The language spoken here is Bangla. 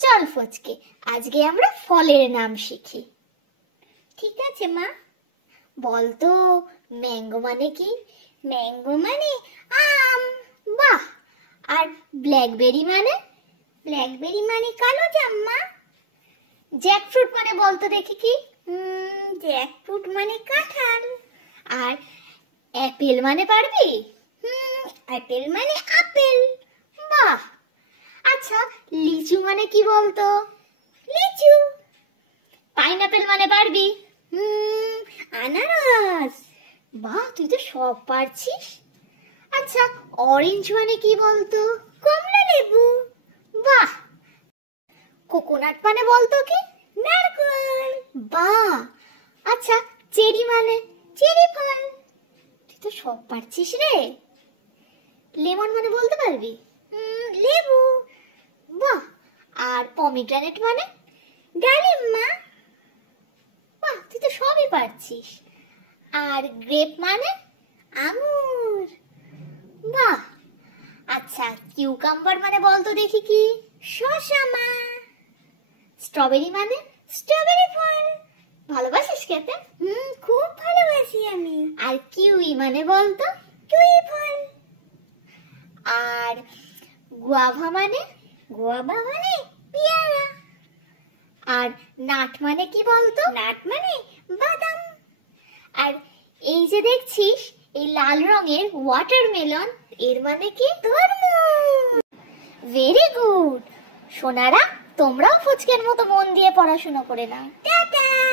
চল ফচকে, আজকে আমরা ফলের নাম শিখি। ঠিক আছে মা। বলতো ম্যাঙ্গো মানে কি? ম্যাঙ্গো মানে আম। বাহ। আর ব্ল্যাকবেরি মানে? ব্ল্যাকবেরি মানে কালো জাম মা। জ্যাকফ্রুট মানে বলতো দেখি কি? জ্যাকফ্রুট মানে কাঁঠাল। আর অ্যাপেল মানে পারবি? অ্যাপেল মানে আপেল। বাহ। আচ্ছা, লিচু মানে কি বলতো? লিচু। পাইনাপেল মানে পারবি? আনারস। বাহ, তুই তো সব পারছিস। আচ্ছা, অরেঞ্জ মানে কি বলতো? কমলা লেবু। বাহ। কোকোনাট মানে বলতো কি? নারকেল। বাহ। আচ্ছা, চেরি মানে? চেরি ফল। তুই তো সব পারছিস রে। লেমন মানে বলতে পারবি? লেবু। বাহ। আর পমিগ্রেনেট মানে? ডালিম মা। বাহ, তুই তো সবই পারছিস। আর গ্রেপ মানে? আঙুর। বাহ। আচ্ছা, কিউকাম্বার মানে বলতো দেখি কি? শসা মা। স্ট্রবেরি মানে? স্ট্রবেরি ফল। ভালোবাসিস খেতে? খুব ভালোবাসি আমি। আর কিউই মানে বলতো? কিউই ফল। আর গুয়াভা মানে? গুয়াভা মানে পেয়ারা। আর নাট মানে কি বলতো? নাট মানে বাদাম। আর এই যে দেখছিস এই লাল রঙের ওয়াটারমেলন, এর মানে কি? তরমুজ। Very good. সোনারা, তোমরাও ফুচকের মতো মন দিয়ে পড়াশোনা করে নাও। টাটা।